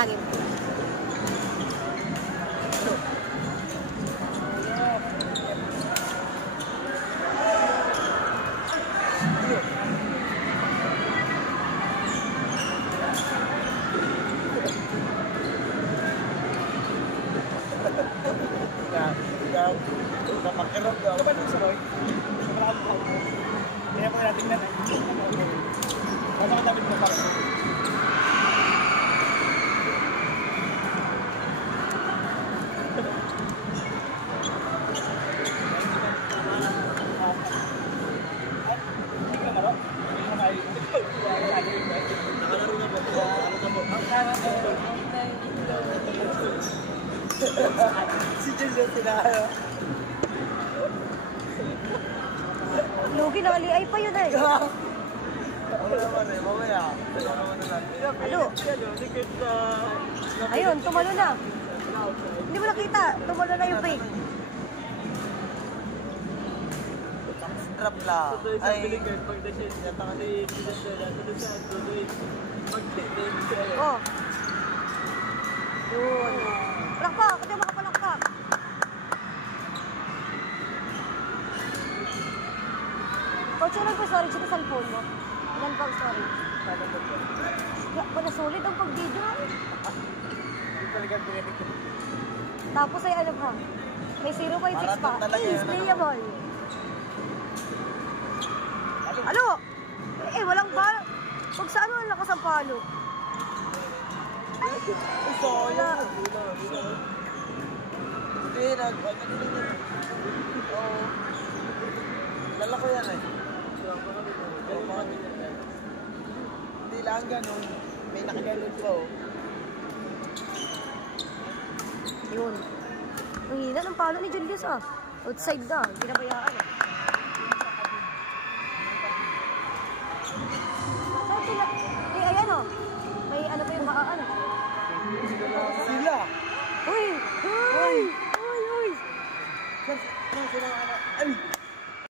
hangin. Kapag-erap daw. Ano ba nung saroy? Sobrang ako. Kaya po natin na. Ano ka David mo pa? Si Jun sinayo. Lugi na ali ay pa yun eh. Ano naman eh, mamaya. Ano naman na natin. Ano? Ayun, tumalo na. Hindi mo nakita, tumalo na yung fake. Drop lang. Ay, Oh. Yun. Palakpak, hindi makapalakpak. Coach, ilan pa storage sa cellphone mo? Ilan pa storage? Wala solid ang pag-video. Tapos ay ano pa? May 0.6 pa. Is playable. Ano? Eh, walang bala. Pag sa ano, lakas ang palo. wala. Hindi, Oo. Lala ko yan eh. Hindi lang ganun. May nakaganon pa oh. Yun. Ang hina ng palo ni Julius ah. Outside na. Ginabayaan ah. Saan sila? Eh, ayan oh. May ano pa yung makaan. Sila.